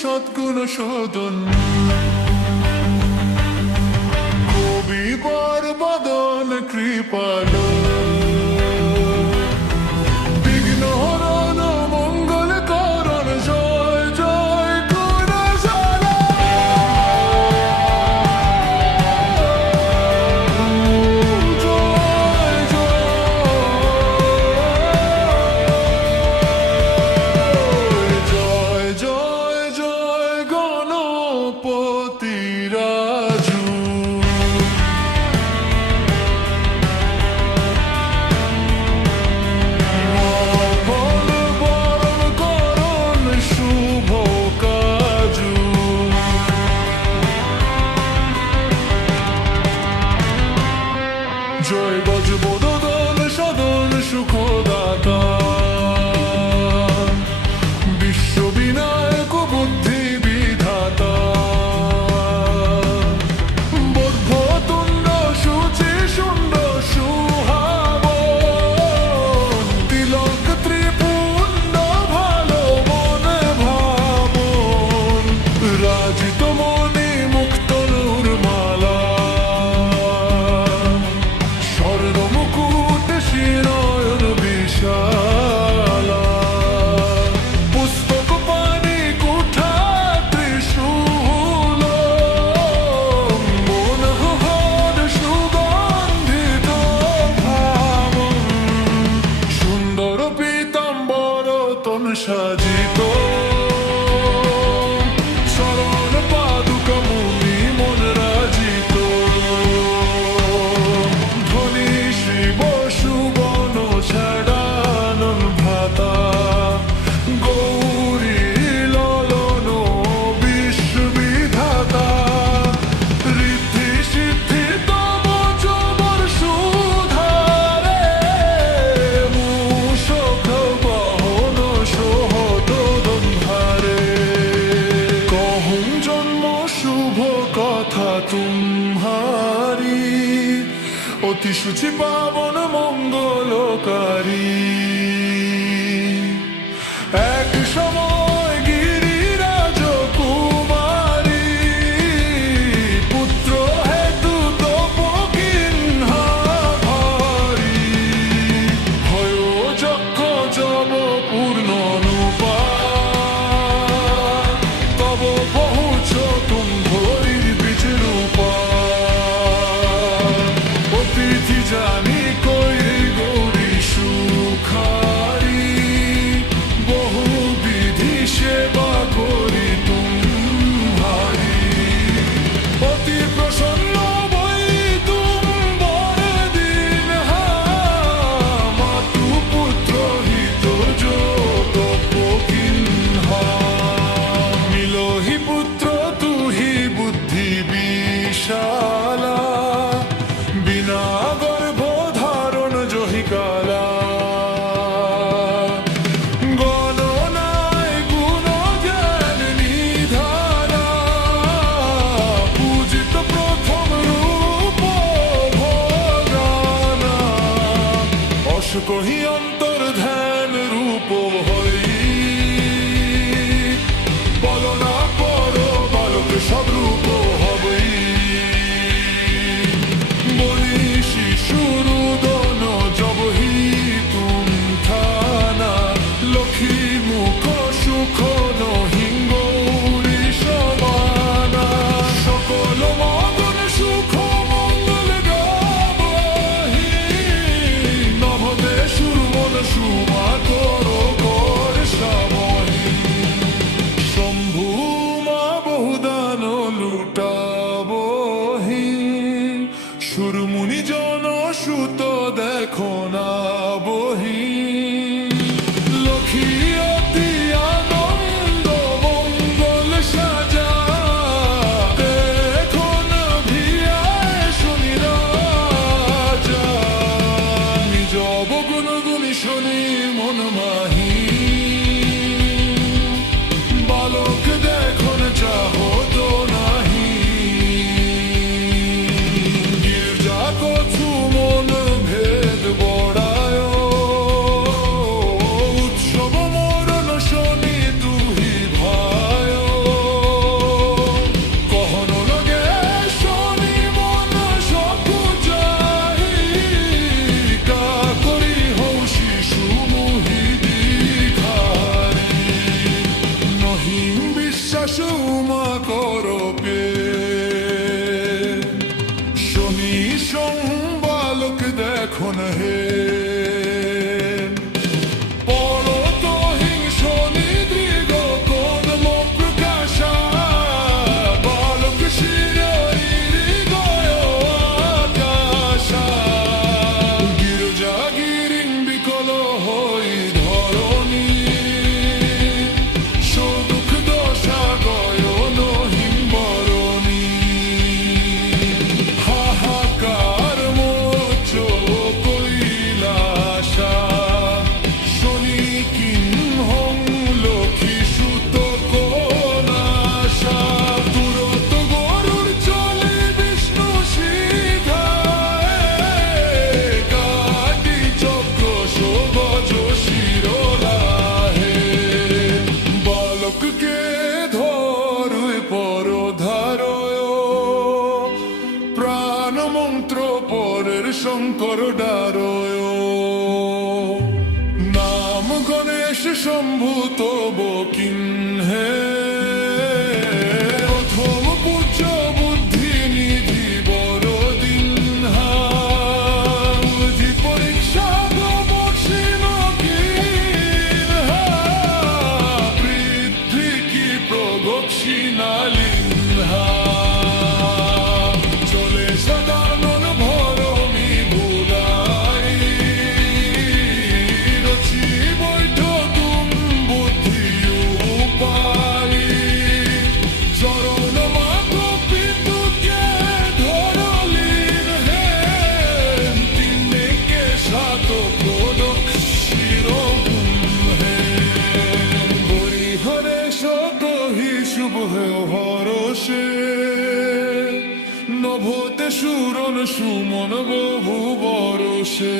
সদ্গুণ শোধন কবি বরবদন কৃপালো বিঘ্ন হরণ মঙ্গল করণ জয় জয় গুণশালা জয় জয় জয় জয় গণপতি রাজু মঙ্গল বরণ করণ শুভ কাজু জয় গজবোদন সদন সুখদাতা বিশ্ববিনায়ক বুদ্ধি বিধাতা বদ্ধতুণ্ড সূচি সুন্দর সুহাবন তিলক ত্রিপুণ্ড ভালো মনে ভাবন রাজিত মনি মুক্ত নূরমালা স্বর্ণ মুকুট শিরয়ন বিশালা পুস্তক পানি কুঠা ত্রিশূল মনোহর সুগন্ধিত ভাবন সুন্দর পীতাম্বর তন সাজিত শরণ পাদুকা মুনি মন রাজিত ধ্বনি শিব সুবন ছাড়ানন ভ্রাতা গৌরী ললন বিশ্ববিধাতা ঋদ্ধি সিদ্ধি তব যবর সুধারে মূষক বাহন সহত দন্ধারে কহুম জন্ম শুভ কথা তুমহারি অতি শুচি পাবন মঙ্গলকারী এক সময় গিরিরাজ কুমারী পুত্র হেতু তপকিন্হা ভারী হয় যক্ষ জব পূর্ণ অনুপা তব বহুছ তুম ধরির বীজ রূপা অতিথি জানি কই গৌরী সুখারি বহু বিধি সেবা করি তুমহারি অতি প্রসন্ন বৈ তুম বর দিন মাতু পুত্র হিত তপকিন্হা মিলোহি পুত্র তুহি বুদ্ধি বিশালা বিনা গর্ভ ধারণ জহিকালা গণনায় গুণ জ্ঞান নিধানা পূজিত প্রথম রূপ ভগানা অসকহি অন্তর ধ্যান রূপ হই বলনা পর বালক সদরূপ হবই বলি শিশুরুদন জবহি তুম থানা লক্ষ্মী মুখ সুখ নহিঙ্গৌরী সমানা সকল মদন সুখ মঙ্গল গাবহি নভতে সুরমন সুমাতর ঘর ডারয় নাম গণেশ শম্ভু তব কিন্হে প্রথম পূজ্য বুদ্ধি নিধি বড়দিন বুদ্ধি পরীক্ষা বসিন বৃদ্ধি কি প্রগক্ষিণালিহা চলে সদানন ভরমি বুলাই রচি বৈঠ তুম বুদ্ধি উপাই চরণ মাধ পিতুকে ধরলিন হে তিনকে সাত প্রদক্ষিণ হে হরি হরে সদহি শুভ হরষে নভতে সুরন সুমন বহু বরষে